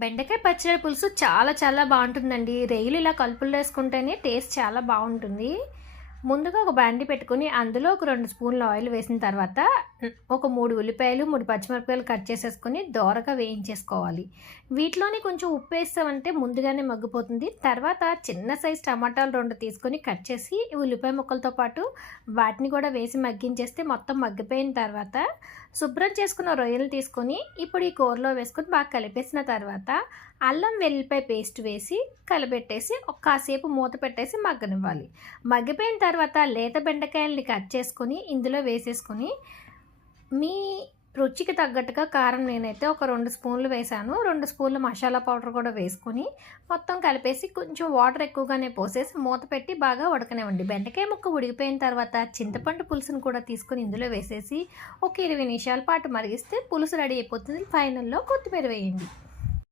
బెండకాయ పచ్చడి పులుసు చాలా చాలా బాగుంటుందండి. రొయ్యలు ఇలా కలుపులు వేసుకుంటేనే టేస్ట్ చాలా బాగుంటుంది. ముందుగా ఒక బాండీ పెట్టుకొని అందులో ఒక 2 స్పూన్ల ఆయిల్ వేసిన తర్వాత ఒక 3 ఉల్లిపాయలు, 3 పచ్చిమిరపకాయలు కట్ చేసేసుకొని దోరగా వేయించేసుకోవాలి. వీటిలోని కొంచెం ఉప్పు వేసామంటే ముందుగానే మగ్గిపోతుంది. తర్వాత చిన్న సైజు టమాటాలు 2 తీసుకొని కట్ చేసి ఉల్లిపాయ ముక్కలతో పాటు వాటిని కూడా వేసి మగ్గించేస్తే మొత్తం మగ్గిపోయిన తర్వాత శుభ్రం చేసుకున్న రొయ్యలు తీసుకొని ఇప్పుడు ఈ కూరలో వేసుకొని బాగా కలిపేసిన తర్వాత అల్లం వెల్లిపాయ పేస్ట్ వేసి కలిపెట్టేసి కాసేపు మూత పెట్టేసి మగ్గనివ్వాలి. మగ్గిపోయిన తర్వాత లేత బెండకాయల్ని కట్ చేసుకొని ఇందులో వేసేసుకొని మీ రుచికి తగ్గట్టుగా కారం నేనైతే ఒక 2 స్పూన్లు వేసాను. 2 స్పూన్ల మసాలా పౌడర్ కూడా వేసుకొని మొత్తం కలిపేసి కొంచెం వాటర్ ఎక్కువగానే పోసేసి మూత పెట్టి బాగా ఉడకనివ్వండి. బెండకాయ ముక్క ఉడికిపోయిన తర్వాత చింతపండు పులుసును కూడా తీసుకొని ఇందులో వేసేసి ఒక 20 నిమిషాల పాటు మరిగిస్తే పులుసు రెడీ అయిపోతుంది. ఫైనల్లో కొత్తిమీర వేయండి.